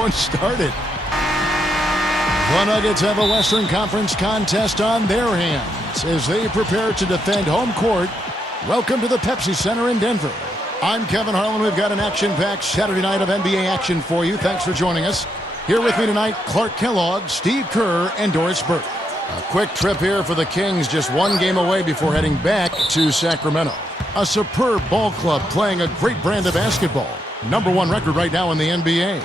One started. The Nuggets have a Western Conference contest on their hands as they prepare to defend home court. Welcome to the Pepsi Center in Denver. I'm Kevin Harlan. We've got an action-packed Saturday night of NBA action for you. Thanks for joining us. Here with me tonight, Clark Kellogg, Steve Kerr, and Doris Burke. A quick trip here for the Kings, just one game away before heading back to Sacramento. A superb ball club playing a great brand of basketball. #1 record right now in the NBA.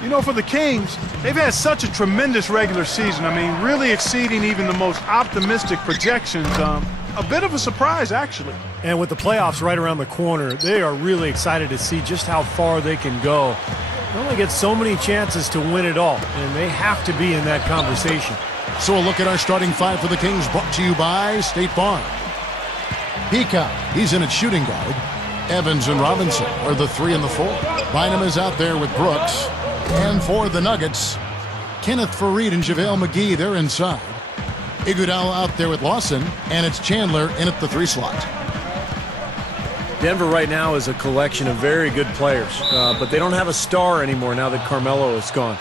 You know, for the Kings, they've had such a tremendous regular season. I mean, really exceeding even the most optimistic projections. A bit of a surprise, actually. And with the playoffs right around the corner, they are really excited to see just how far they can go. They only get so many chances to win it all, and they have to be in that conversation. So a look at our starting five for the Kings, brought to you by State Farm. Peacock, he's in at shooting guard. Evans and Robinson are the 3 and the 4. Bynum is out there with Brooks. And for the Nuggets, Kenneth Faried and JaVale McGee, they're inside. Iguodala out there with Lawson, and it's Chandler in at the 3 slot. Denver right now is a collection of very good players, but they don't have a star anymore now that Carmelo is gone.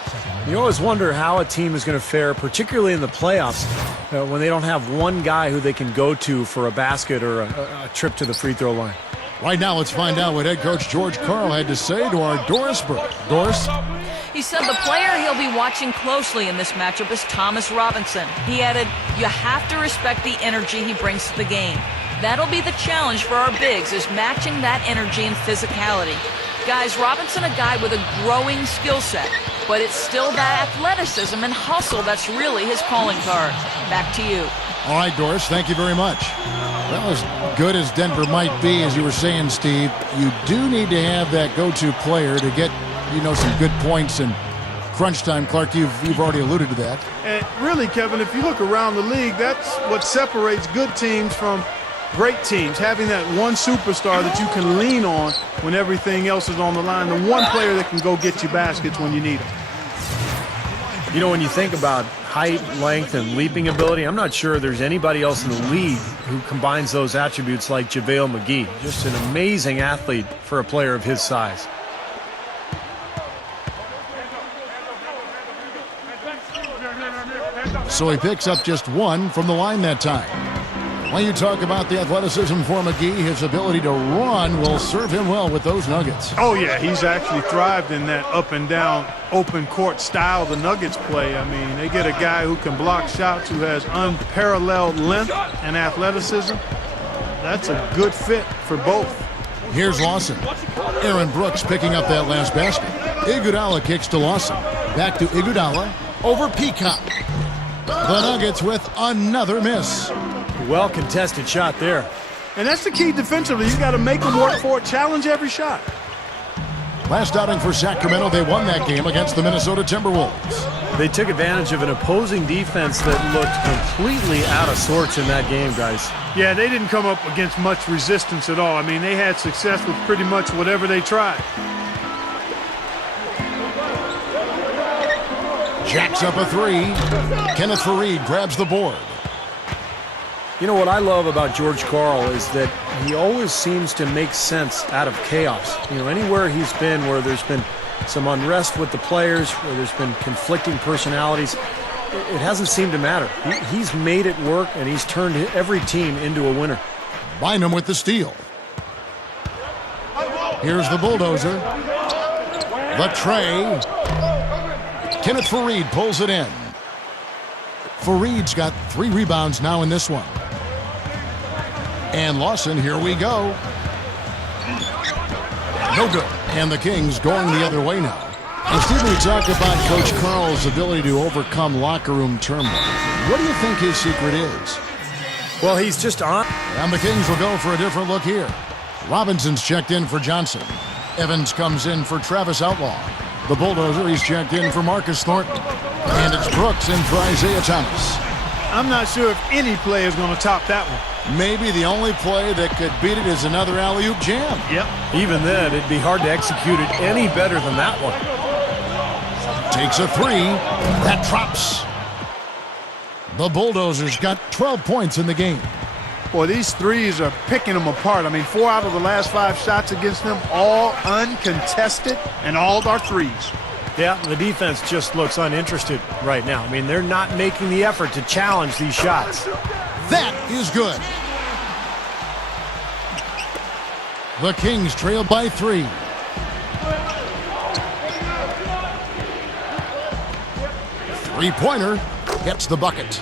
You always wonder how a team is going to fare, particularly in the playoffs, when they don't have one guy who they can go to for a basket or a trip to the free throw line. Right now, let's find out what head coach George Karl had to say to our Doris Burke. Doris? He said the player he'll be watching closely in this matchup is Thomas Robinson. He added, "You have to respect the energy he brings to the game. That'll be the challenge for our bigs, is matching that energy and physicality." Guys, Robinson a guy with a growing skill set, but it's still that athleticism and hustle that's really his calling card. Back to you. All right, Doris, thank you very much. Well, as good as Denver might be, as you were saying, Steve, you do need to have that go-to player to get, some good points in crunch time. Clark, you've already alluded to that. And really, Kevin, if you look around the league, that's what separates good teams from great teams, having that one superstar that you can lean on when everything else is on the line, the one player that can go get you baskets when you need them. You know, when you think about height, length, and leaping ability, I'm not sure there's anybody else in the league who combines those attributes like JaVale McGee. Just an amazing athlete for a player of his size. So he picks up just 1 from the line that time. When you talk about the athleticism for McGee, his ability to run will serve him well with those Nuggets. Oh, yeah, he's actually thrived in that up-and-down, open-court style the Nuggets play. I mean, they get a guy who can block shots, who has unparalleled length and athleticism. That's a good fit for both. Here's Lawson. Aaron Brooks picking up that last basket. Iguodala kicks to Lawson. Back to Iguodala over Peacock. The Nuggets with another miss. Well contested shot there. And that's the key defensively. You got to make them work for it, challenge every shot. Last outing for Sacramento, they won that game against the Minnesota Timberwolves. They took advantage of an opposing defense that looked completely out of sorts in that game, guys. Yeah, they didn't come up against much resistance at all. I mean, they had success with pretty much whatever they tried. Jacks up a 3. Kenneth Faried grabs the board. You know what I love about George Karl is that he always seems to make sense out of chaos. Anywhere he's been where there's been some unrest with the players, where there's been conflicting personalities, it hasn't seemed to matter. He's made it work, and he's turned every team into a winner. Bynum with the steal. Here's the bulldozer. The tray. Kenneth Faried pulls it in. Faried's got 3 rebounds now in this one. And Lawson, here we go. No good. And the Kings going the other way now. And Steve, we talk about Coach Karl's ability to overcome locker room turmoil. What do you think his secret is? Well, he's just on. And the Kings will go for a different look here. Robinson's checked in for Johnson. Evans comes in for Travis Outlaw. The bulldozer, he's checked in for Marcus Thornton. And it's Brooks in for Isaiah Thomas. I'm not sure if any play is going to top that one. Maybe the only play that could beat it is another alley-oop jam. Yep. Even then, it'd be hard to execute it any better than that one. Takes a 3. That drops. The Bulldozers got 12 points in the game. Boy, these threes are picking them apart. I mean, 4 out of the last 5 shots against them, all uncontested, and all are threes. Yeah, the defense just looks uninterested right now. I mean, they're not making the effort to challenge these shots. That is good. The Kings trail by 3. Three-pointer hits the bucket.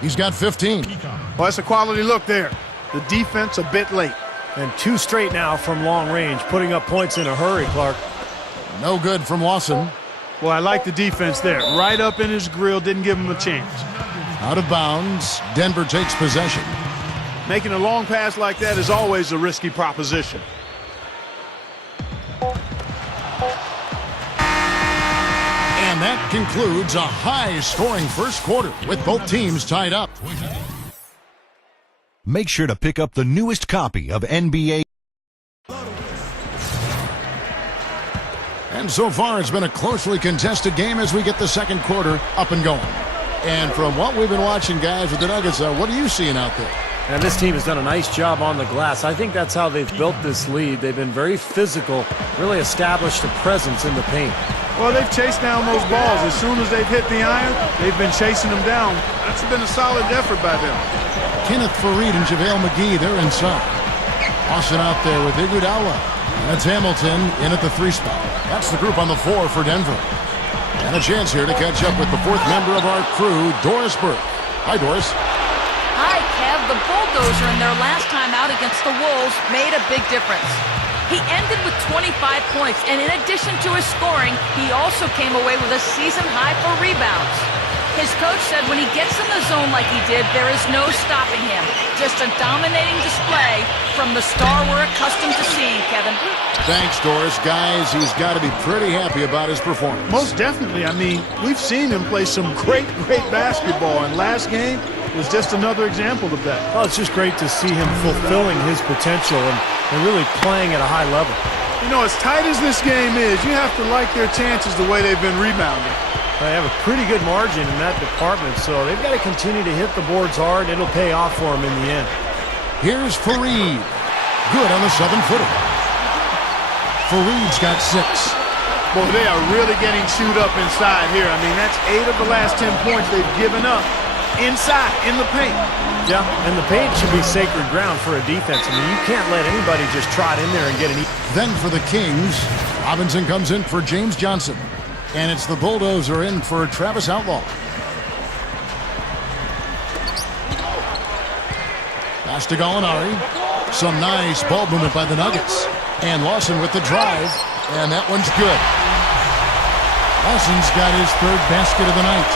He's got 15. Well, that's a quality look there. The defense a bit late. And 2 straight now from long range, putting up points in a hurry, Clark. No good from Lawson. Well, I like the defense there. Right up in his grill, didn't give him a chance. Out of bounds. Denver takes possession. Making a long pass like that is always a risky proposition. And that concludes a high-scoring first quarter with both teams tied up. Make sure to pick up the newest copy of NBA. And so far, it's been a closely contested game as we get the second quarter up and going. And from what we've been watching, guys, with the Nuggets, what are you seeing out there? And this team has done a nice job on the glass. I think that's how they've built this lead. They've been very physical, really established a presence in the paint. Well, they've chased down those balls. As soon as they've hit the iron, they've been chasing them down. That's been a solid effort by them. Kenneth Faried and JaVale McGee, they're inside. Austin out there with Iguodala. And it's Hamilton in at the 3 spot. That's the group on the 4 for Denver. And a chance here to catch up with the 4th member of our crew, Doris Burke. Hi, Doris. Hi, Kev. The bulldozer in their last time out against the Wolves made a big difference. He ended with 25 points, and in addition to his scoring, he also came away with a season high for rebounds. His coach said when he gets in the zone like he did, there is no stopping him. Just a dominating display from the star we're accustomed to seeing, Kevin. Thanks, Doris. Guys, he's got to be pretty happy about his performance. Most definitely. I mean, we've seen him play some great basketball, and last game was just another example of that. Well, it's just great to see him fulfilling his potential and really playing at a high level. You know, as tight as this game is, you have to like their chances the way they've been rebounding. They have a pretty good margin in that department, so they've got to continue to hit the boards hard. It'll pay off for them in the end. Here's Faried. Good on the 7-footer. Faried's got 6. Boy, they are really getting chewed up inside here. I mean, that's 8 of the last 10 points they've given up inside, in the paint. Yeah, and the paint should be sacred ground for a defense. I mean, you can't let anybody just trot in there and get an... Then for the Kings, Robinson comes in for James Johnson. And it's the bulldozer in for Travis Outlaw. Pass to Gallinari. Some nice ball movement by the Nuggets. And Lawson with the drive. And that one's good. Lawson's got his 3rd basket of the night.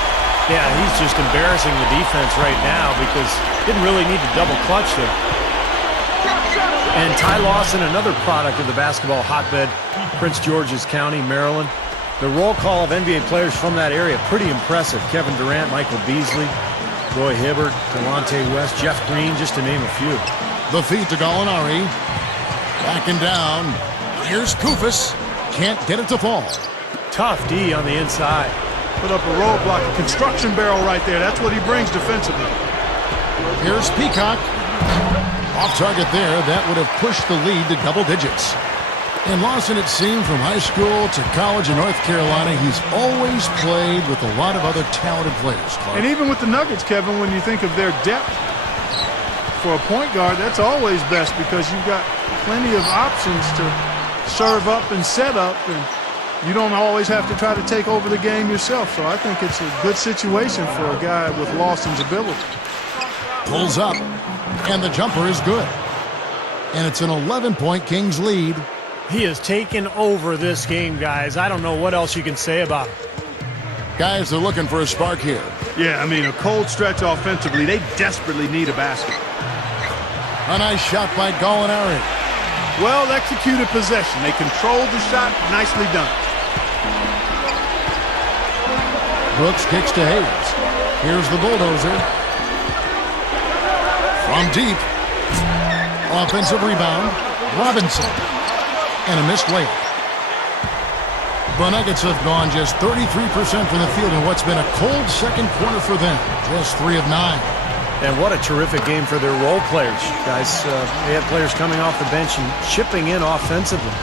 Yeah, he's just embarrassing the defense right now because didn't really need to double clutch there. And Ty Lawson, another product of the basketball hotbed, Prince George's County, Maryland. The roll call of NBA players from that area, pretty impressive. Kevin Durant, Michael Beasley, Roy Hibbert, Delonte West, Jeff Green, just to name a few. The feed to Gallinari. Backing down. Here's Koufos. Can't get it to fall. Tough D on the inside. Put up a roadblock, a construction barrel right there. That's what he brings defensively. Here's Peacock. Off target there. That would have pushed the lead to double digits. And Lawson, it seemed, from high school to college in North Carolina, he's always played with a lot of other talented players, Clark. And even with the Nuggets, Kevin, when you think of their depth for a point guard, that's always best because you've got plenty of options to serve up and set up, and you don't always have to try to take over the game yourself. So I think it's a good situation for a guy with Lawson's ability. Pulls up, and the jumper is good. And it's an 11-point Kings lead. He has taken over this game, guys. I don't know what else you can say about him. Guys, they're looking for a spark here. Yeah, I mean, a cold stretch offensively. They desperately need a basket. A nice shot by Gallinari. Well-executed possession. They controlled the shot. Nicely done. Brooks kicks to Hayes. Here's the bulldozer. From deep. Offensive rebound. Robinson. And a missed layup. The Nuggets have gone just 33% from the field in what's been a cold second quarter for them. Just 3 of 9. And what a terrific game for their role players. Guys, they had players coming off the bench and chipping in offensively.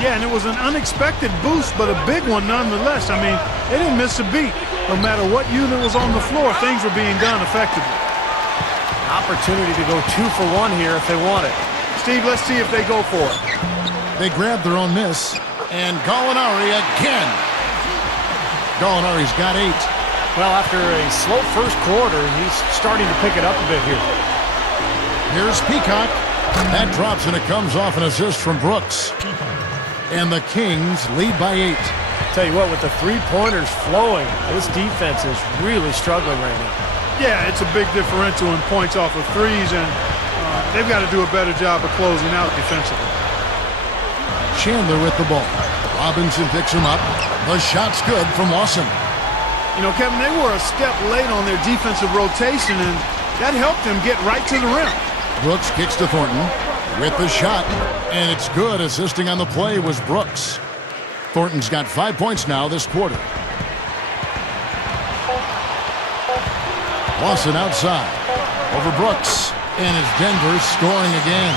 Yeah, and it was an unexpected boost, but a big one nonetheless. I mean, they didn't miss a beat. No matter what unit was on the floor, things were being done effectively. Opportunity to go 2 for 1 here if they want it. Steve, let's see if they go for it. They grabbed their own miss, and Gallinari again. Gallinari's got 8. Well, after a slow first quarter, he's starting to pick it up a bit here. Here's Peacock. That drops, and it comes off an assist from Brooks. And the Kings lead by 8. Tell you what, with the three-pointers flowing, this defense is really struggling right now. Yeah, it's a big differential in points off of threes, and they've got to do a better job of closing out defensively. Chandler with the ball. Robinson picks him up. The shot's good from Lawson. You know, Kevin, they were a step late on their defensive rotation, and that helped them get right to the rim. Brooks kicks to Thornton with the shot, and it's good. Assisting on the play was Brooks. Thornton's got 5 points now this quarter. Lawson outside over Brooks, and it's Denver scoring again.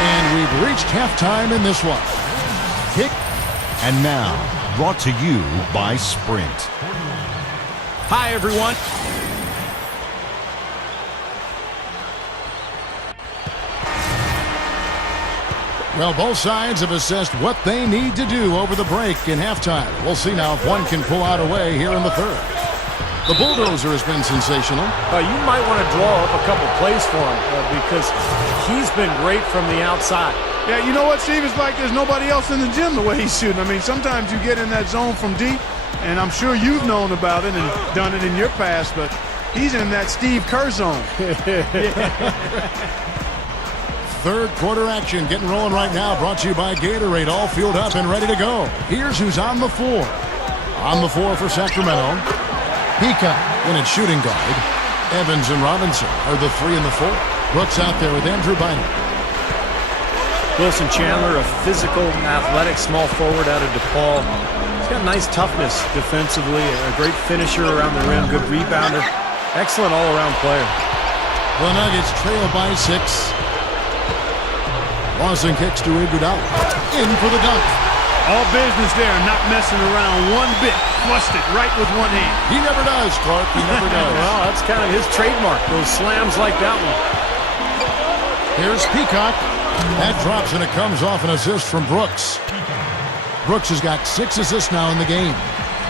And we've reached halftime in this one. Kick. And now, brought to you by Sprint. Hi, everyone. Well, both sides have assessed what they need to do over the break in halftime. We'll see now if one can pull out a way here in the third. The bulldozer has been sensational. You might want to draw up a couple plays for him because he's been great from the outside. Yeah, you know what, Steve? It's like there's nobody else in the gym the way he's shooting. I mean, sometimes you get in that zone from deep, and I'm sure you've known about it and done it in your past, but he's in that Steve Kerr zone. Third quarter action getting rolling right now. Brought to you by Gatorade. All fueled up and ready to go. Here's who's on the floor. On the floor for Sacramento. Peacock in at shooting guard. Evans and Robinson are the 3 and the 4. Brooks out there with Andrew Bynum. Wilson Chandler, a physical, athletic small forward out of DePaul. He's got nice toughness defensively, a great finisher around the rim, good rebounder. Excellent all-around player. The Nuggets trail by 6. Lawson kicks to Iguodala. In for the dunk. All business there, not messing around one bit. Flushed it right with one hand. He never does, Clark. He never does. Well, that's kind of his trademark, those slams like that one. Here's Peacock. That drops, and it comes off an assist from Brooks. Brooks has got 6 assists now in the game.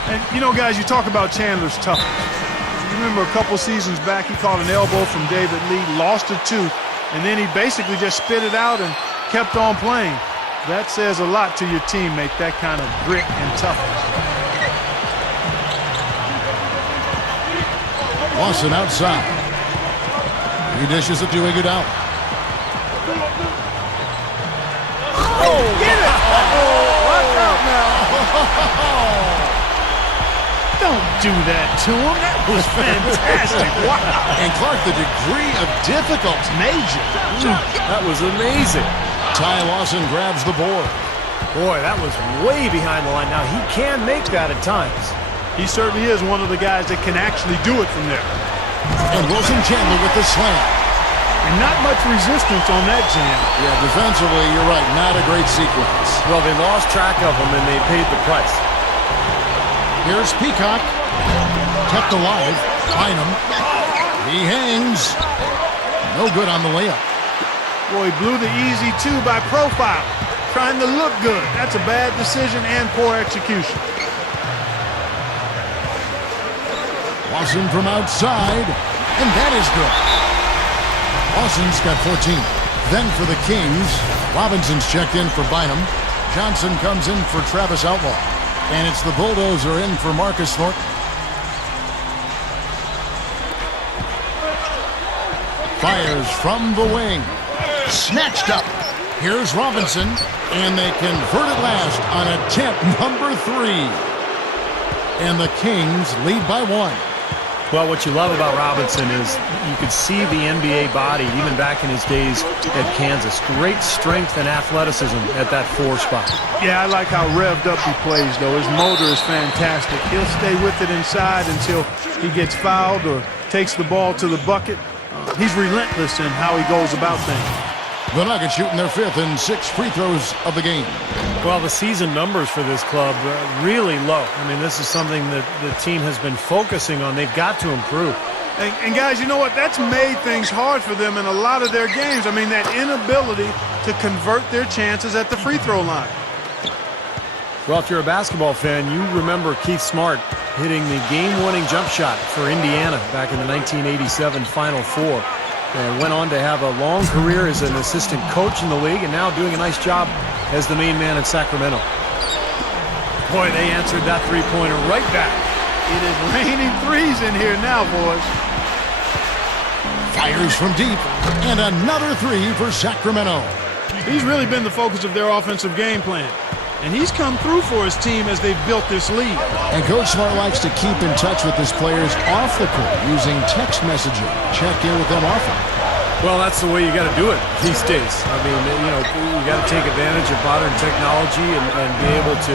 And, you know, guys, you talk about Chandler's toughness. You remember a couple seasons back, he caught an elbow from David Lee, lost a tooth, and then he basically just spit it out and kept on playing. That says a lot to your teammate, that kind of grit and toughness. Lawson outside. He dishes it to Iguodala. Oh, get it! Watch out now. Don't do that to him. That was fantastic. Wow. And Clark, the degree of difficulty. Major. That was amazing. Ty Lawson grabs the board. Boy, that was way behind the line. Now, he can make that at times. He certainly is one of the guys that can actually do it from there. And Wilson Chandler with the slam. And not much resistance on that jam. Yeah, defensively, you're right. Not a great sequence. Well, they lost track of him, and they paid the price. Here's Peacock. Kept alive. Bynum. He hangs. No good on the layup. Boy, he blew the easy 2 by profile. Trying to look good. That's a bad decision and poor execution. Lawson from outside. And that is good. Lawson's got 14. Then for the Kings, Robinson's checked in for Bynum. Johnson comes in for Travis Outlaw. And it's the bulldozer in for Marcus Thornton. Fires from the wing. Snatched up. Here's Robinson. And they convert it last on attempt number 3. And the Kings lead by 1. Well, what you love about Robinson is you could see the NBA body even back in his days at Kansas. Great strength and athleticism at that 4 spot. Yeah, I like how revved up he plays, though. His motor is fantastic. He'll stay with it inside until he gets fouled or takes the ball to the bucket. He's relentless in how he goes about things. The Nuggets shooting their 5th and 6th free throws of the game. Well, the season numbers for this club really low. I mean, this is something that the team has been focusing on. They've got to improve. And guys, you know what? That's made things hard for them in a lot of their games. I mean, that inability to convert their chances at the free throw line. Well, if you're a basketball fan, you remember Keith Smart hitting the game-winning jump shot for Indiana back in the 1987 Final Four. And went on to have a long career as an assistant coach in the league and now doing a nice job as the main man in Sacramento. Boy, they answered that three-pointer right back. It is raining threes in here now, boys. Fires from deep, and another three for Sacramento. He's really been the focus of their offensive game plan. And he's come through for his team as they've built this lead. And Coach Smart likes to keep in touch with his players off the court using text messaging. Check in with them often. Well, that's the way you got to do it these days. I mean, you know, you got to take advantage of modern technology and be able to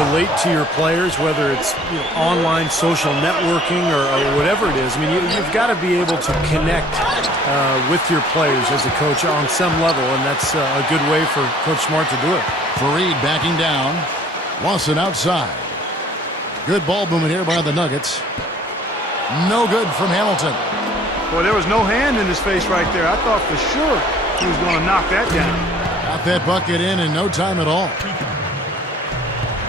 relate to your players, whether it's online social networking or whatever it is. I mean, you've got to be able to connect with your players as a coach on some level, and that's a good way for Coach Smart to do it. Fareed backing down. Lawson outside. Good ball movement here by the Nuggets. No good from Hamilton. Boy, there was no hand in his face right there. I thought for sure he was going to knock that down. Got that bucket in no time at all.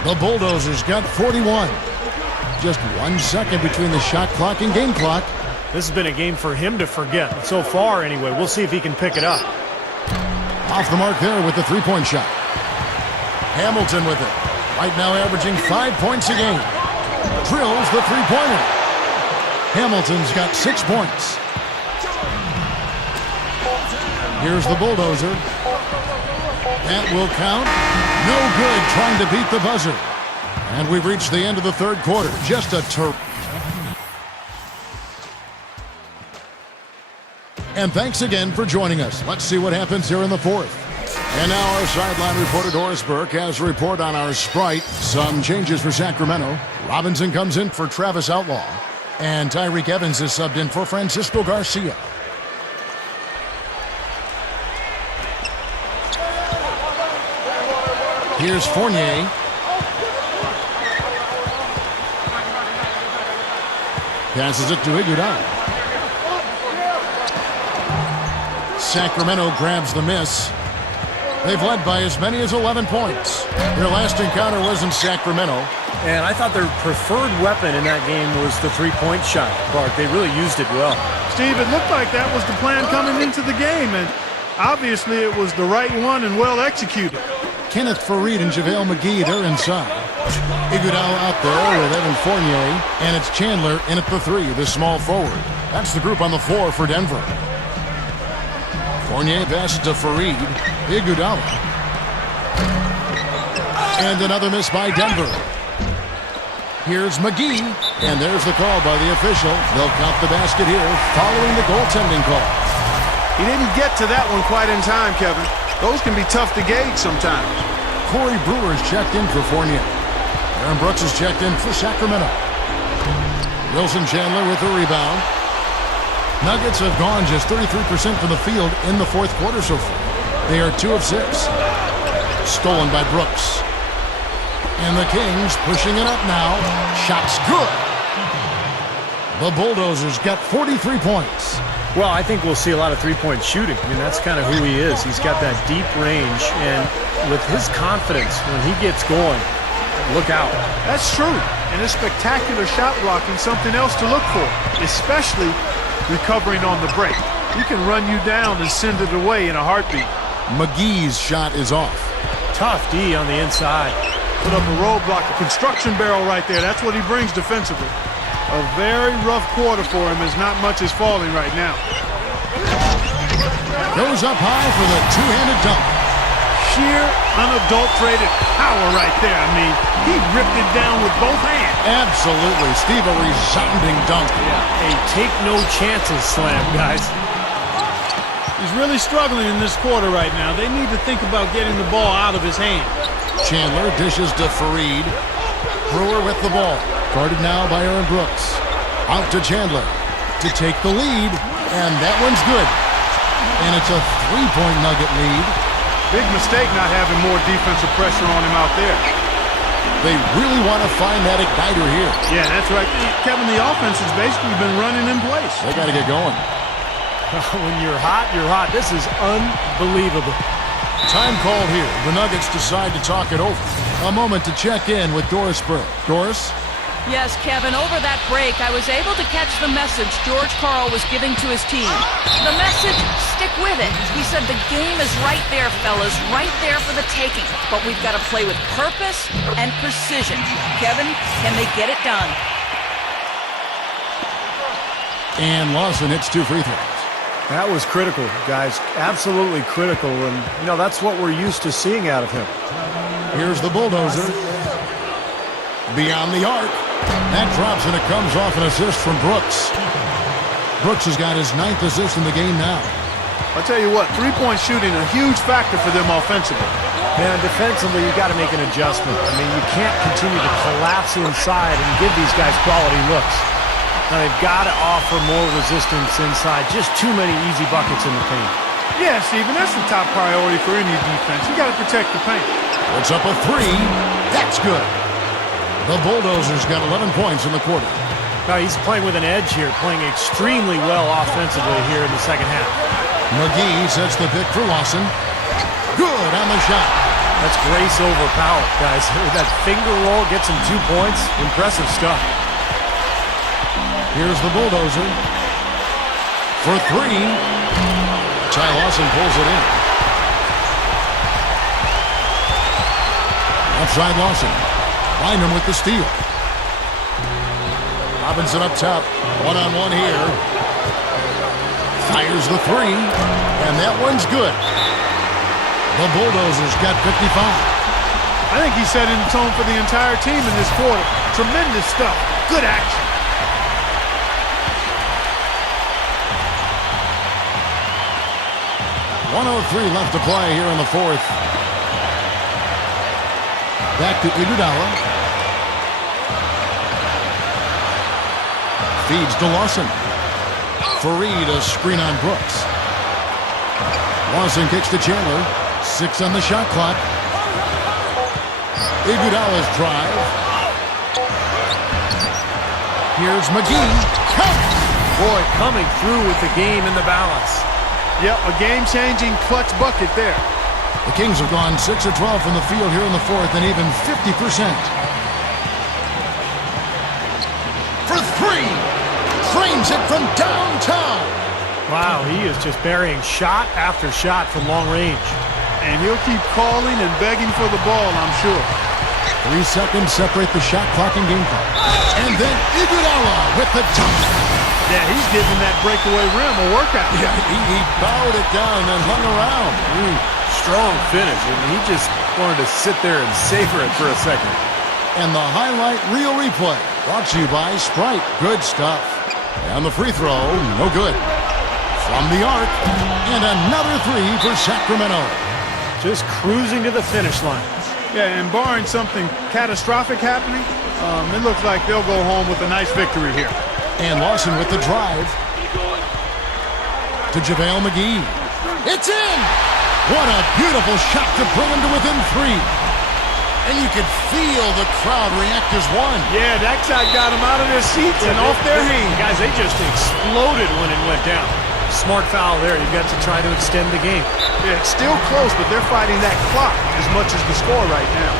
The Bulldozers got 41. Just 1 second between the shot clock and game clock. This has been a game for him to forget. So far, anyway. We'll see if he can pick it up. Off the mark there with the three-point shot. Hamilton with it. Right now averaging 5 points a game. Drills the three-pointer. Hamilton's got 6 points. Here's the Bulldozer. That will count. No good trying to beat the buzzer. And we've reached the end of the third quarter. Just a And thanks again for joining us. Let's see what happens here in the fourth. And now our sideline reporter Doris Burke has a report on our Sprite. Some changes for Sacramento. Robinson comes in for Travis Outlaw. And Tyreek Evans is subbed in for Francisco Garcia. Here's Fournier. Passes it to Iguodala. Sacramento grabs the miss. They've led by as many as 11 points. Their last encounter was in Sacramento. And I thought their preferred weapon in that game was the three-point shot, Clark. They really used it well. Steve, it looked like that was the plan coming into the game, and obviously it was the right one and well executed. Kenneth Fareed and JaVale McGee, they're inside. Iguodala out there with Evan Fournier, and it's Chandler in at the three, the small forward. That's the group on the floor for Denver. Fournier passes to Fareed. Iguodala. And another miss by Denver. Here's McGee, and there's the call by the official. They'll count the basket here following the goaltending call. He didn't get to that one quite in time, Kevin. Those can be tough to gauge sometimes. Corey Brewer's checked in for Fournier. Aaron Brooks is checked in for Sacramento. Wilson Chandler with the rebound. Nuggets have gone just 33% from the field in the fourth quarter so far. They are 2 of 6. Stolen by Brooks. And the Kings pushing it up now. Shot's good. The Bulldozers got 43 points. Well, I think we'll see a lot of three-point shooting. I mean, that's kind of who he is. He's got that deep range, and with his confidence, when he gets going, look out. That's true. And his spectacular shot blocking, something else to look for, especially recovering on the break. He can run you down and send it away in a heartbeat. McGee's shot is off. Tough D on the inside. Put up a roadblock, a construction barrel right there. That's what he brings defensively. A very rough quarter for him as not much is falling right now. Goes up high for the two-handed dunk. Sheer, unadulterated power right there. I mean, he ripped it down with both hands. Absolutely. Steve, a resounding dunk. Yeah, a take-no-chances slam, guys. He's really struggling in this quarter right now. They need to think about getting the ball out of his hand. Chandler dishes to Fareed. Brewer with the ball. Guarded now by Aaron Brooks. Out to Chandler to take the lead. And that one's good. And it's a three-point Nugget lead. Big mistake not having more defensive pressure on him out there. They really want to find that igniter here. Yeah, that's right. Kevin, the offense has basically been running in place. They got to get going. When you're hot, you're hot. This is unbelievable. Time called here. The Nuggets decide to talk it over. A moment to check in with Doris Burke. Doris? Yes, Kevin, over that break, I was able to catch the message George Karl was giving to his team. The message, stick with it. He said the game is right there, fellas, right there for the taking. But we've got to play with purpose and precision. Kevin, can they get it done? And Lawson hits 2 free throws. That was critical, guys. Absolutely critical. And, that's what we're used to seeing out of him. Here's the bulldozer. Beyond the arc. That drops, and it comes off an assist from Brooks. Brooks has got his 9th assist in the game now. I'll tell you what, three-point shooting a huge factor for them offensively. Man, defensively, you got to make an adjustment. I mean, you can't continue to collapse inside and give these guys quality looks. Now, they've got to offer more resistance inside. Just too many easy buckets in the paint. Yeah, Steven, that's the top priority for any defense. You got to protect the paint. It's up a 3. That's good. The Bulldozers got 11 points in the quarter. Now, he's playing with an edge here, playing extremely well offensively here in the second half. McGee sets the pick for Lawson. Good on the shot. That's grace over power, guys. That finger roll gets him 2 points. Impressive stuff. Here's the Bulldozer. For 3. Ty Lawson pulls it in. Outside Lawson. Bynum with the steal. Robinson up top. One-on-one here. Fires the 3. And that one's good. The Bulldozers got 55. I think he's setting the tone for the entire team in this quarter. Tremendous stuff. Good action. .103 left to play here in the fourth. Back to Iguodala. Feeds to Lawson. Fareed, a screen on Brooks. Lawson kicks to Chandler. 6 on the shot clock. Iguodala's drive. Here's McGee. Count! Boy, coming through with the game in the balance. Yep, a game-changing clutch bucket there. The Kings have gone 6 of 12 from the field here in the fourth, and even 50%. For 3. Frames it from downtown. Wow, he is just burying shot after shot from long range. And he'll keep calling and begging for the ball, I'm sure. 3 seconds separate the shot clock and game clock. And then Iguodala with the dunk. Yeah, he's giving that breakaway rim a workout. Yeah, he bowed it down and hung around. Strong finish, and he just wanted to sit there and savor it for a second. And the highlight reel replay brought to you by Sprite. Good stuff. And the free throw, no good. From the arc, and another 3 for Sacramento. Just cruising to the finish line. Yeah, and barring something catastrophic happening, it looks like they'll go home with a nice victory here. And Lawson with the drive. To JaVale McGee. It's in! What a beautiful shot to bring him to within 3. And you could feel the crowd react as one. Yeah, that shot got them out of their seats and off their hands. Guys, they just exploded when it went down. Smart foul there. You've got to try to extend the game. Yeah, it's still close, but they're fighting that clock as much as the score right now.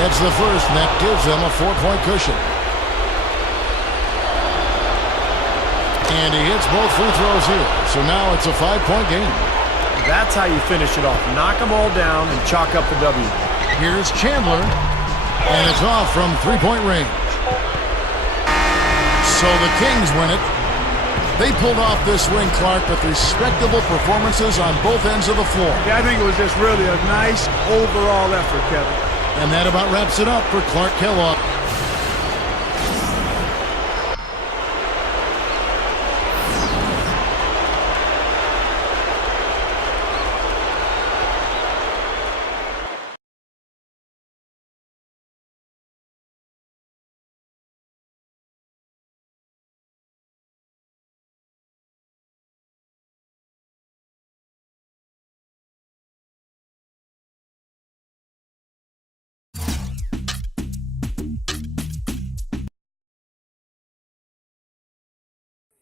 Gets the first, and that gives them a 4-point cushion. And he hits both free throws here. So now it's a 5-point game. That's how you finish it off. Knock them all down and chalk up the W. Here's Chandler. And it's off from 3-point range. So the Kings win it. They pulled off this win, Clark, with respectable performances on both ends of the floor. Yeah, I think it was just really a nice overall effort, Kevin. And that about wraps it up for Clark Kellogg.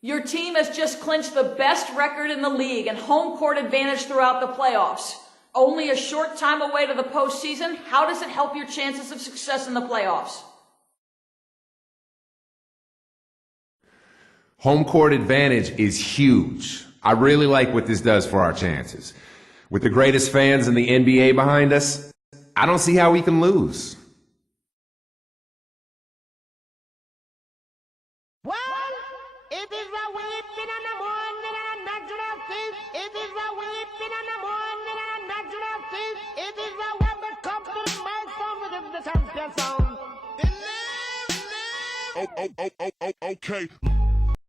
Your team has just clinched the best record in the league and home court advantage throughout the playoffs. Only a short time away to the postseason, how does it help your chances of success in the playoffs? Home court advantage is huge. I really like what this does for our chances. With the greatest fans in the NBA behind us, I don't see how we can lose. Well, it is a weeping and a mourning and a natural thing. It is a weeping and a mourning and a natural thing. It is a when we come to the milestone with the champion song. Okay.